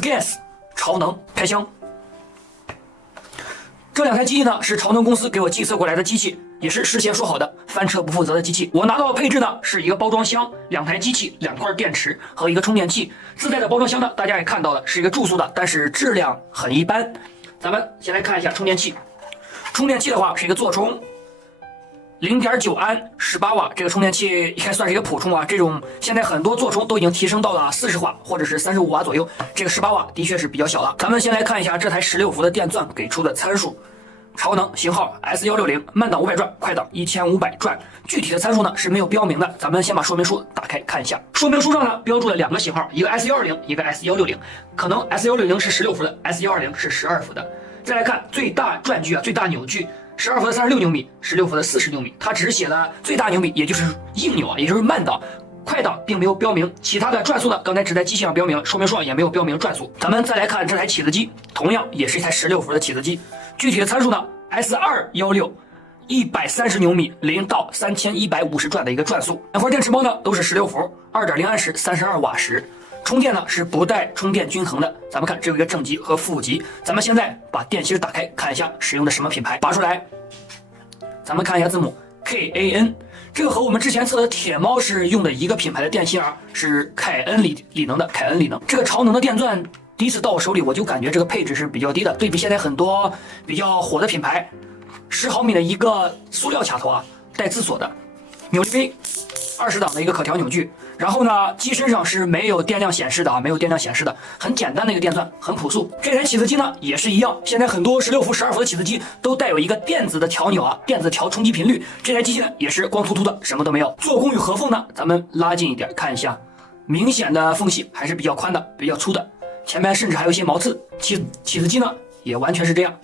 Scans 超能开箱。这两台机器呢是超能公司给我寄测过来的机器，也是事先说好的翻车不负责的机器。我拿到的配置呢是一个包装箱、两台机器、2块电池和一个充电器。自带的包装箱呢，大家也看到了，是一个注塑的，但是质量很一般。咱们先来看一下充电器。充电器的话是一个座充，0.9安18瓦，这个充电器应该算是一个普充啊。这种现在很多座充都已经提升到了40瓦或者是35瓦左右，这个18瓦的确是比较小了。咱们先来看一下这台16伏的电钻给出的参数。超能型号 S160，慢档500转，快档1500转。具体的参数呢是没有标明的，咱们先把说明书打开看一下。说明书上呢标注了2个型号，一个 S120，一个 S160。可能 S160是16伏的 ，S120是12伏的。再来看最大转距啊，最大扭矩。12伏的36牛米，16伏的40牛米，它只是写了最大牛米，也就是硬扭啊，也就是慢档，快档并没有标明。其他的转速呢，刚才只在机器上标明，说明书上也没有标明转速。咱们再来看这台起子机，同样也是一台16伏的起子机，具体的参数呢 ，S216。130牛米，0到3150转的一个转速。2块电池包呢都是16伏，2.0安时，32瓦时。充电呢是不带充电均衡的。咱们看这有一个正极和负极。咱们现在把电芯打开，看一下使用的什么品牌。拔出来，咱们看一下字母 KAN， 这个和我们之前测的铁猫是用的一个品牌的电芯儿，是凯恩锂能的凯恩锂能。这个超能的电钻第一次到我手里，我就感觉这个配置是比较低的，对比现在很多比较火的品牌。10毫米的一个塑料卡头啊，带自锁的，扭力杯，20档的一个可调扭矩。然后呢，机身上是没有电量显示的啊，没有电量显示的，很简单的一个电钻，很朴素。这台起子机呢也是一样，现在很多16伏、12伏的起子机都带有一个电子的调钮啊，电子调冲击频率。这台机器呢也是光秃秃的，什么都没有。做工与合缝呢，咱们拉近一点看一下，明显的缝隙还是比较宽的，比较粗的，前面甚至还有一些毛刺。起子机呢也完全是这样。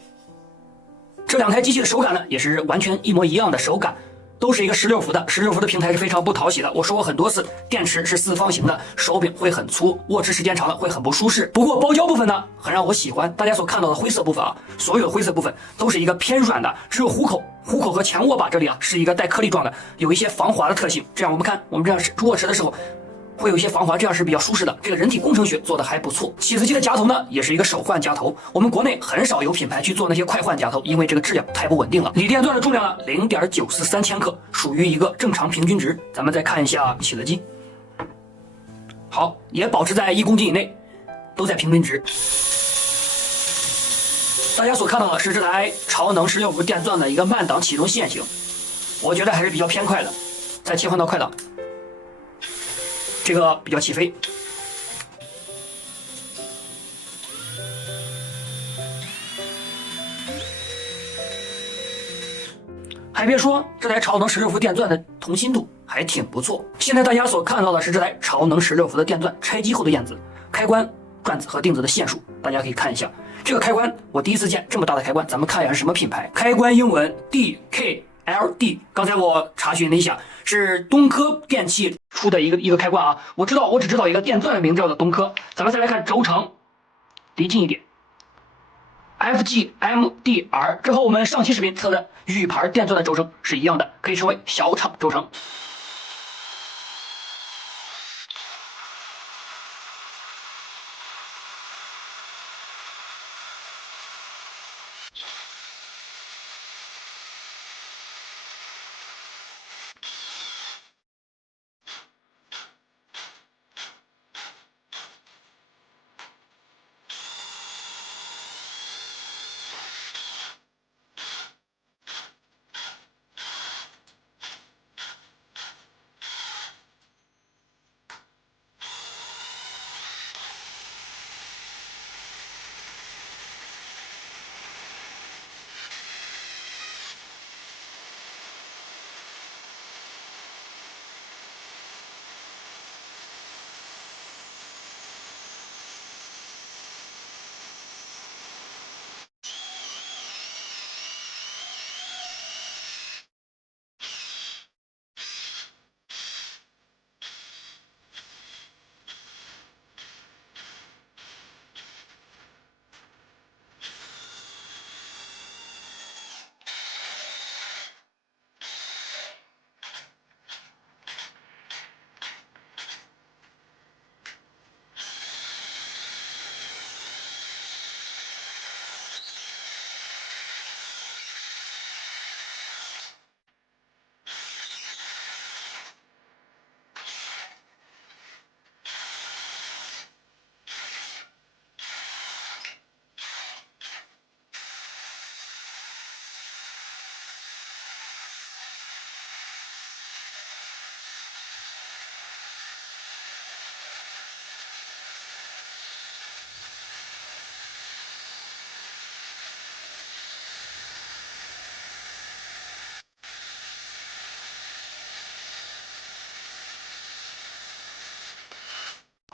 这两台机器的手感呢，也是完全一模一样的手感，都是一个16伏的。16伏的平台是非常不讨喜的，我说过很多次，电池是4方形的，手柄会很粗，握持时间长了会很不舒适。不过包胶部分呢，很让我喜欢。大家所看到的灰色部分啊，所有的灰色部分都是一个偏软的，只有虎口和前握把这里啊是一个带颗粒状的，有一些防滑的特性。这样我们看，我们这样握持的时候。会有一些防滑，这样是比较舒适的。这个人体工程学做的还不错。起子机的夹头呢，也是一个手换夹头。我们国内很少有品牌去做那些快换夹头，因为这个质量太不稳定了。锂电钻的重量呢，0.943千克，属于一个正常平均值。咱们再看一下起子机，好，也保持在1公斤以内，都在平均值。大家所看到的是这台超能16伏电钻的一个慢档启动线型，我觉得还是比较偏快的。再切换到快档。这个比较起飞，还别说，这台超能16伏电钻的同心度还挺不错。现在大家所看到的是这台超能16伏的电钻拆机后的样子，开关、转子和定子的线数，大家可以看一下。这个开关我第一次见这么大的开关，咱们看一下是什么品牌。开关英文 DKLD， 刚才我查询了一下，是东科电器出的一个开关啊，我只知道一个电钻的名字叫做东科。咱们再来看轴承，离近一点 ，FGMDR， 这和我们上期视频测的宇牌电钻的轴承是一样的，可以称为小厂轴承。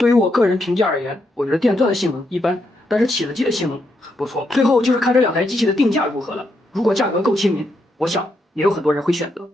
对于我个人评价而言，我觉得电钻的性能一般，但是起子机的性能很不错。最后就是看这两台机器的定价如何了。如果价格够亲民，我想也有很多人会选择。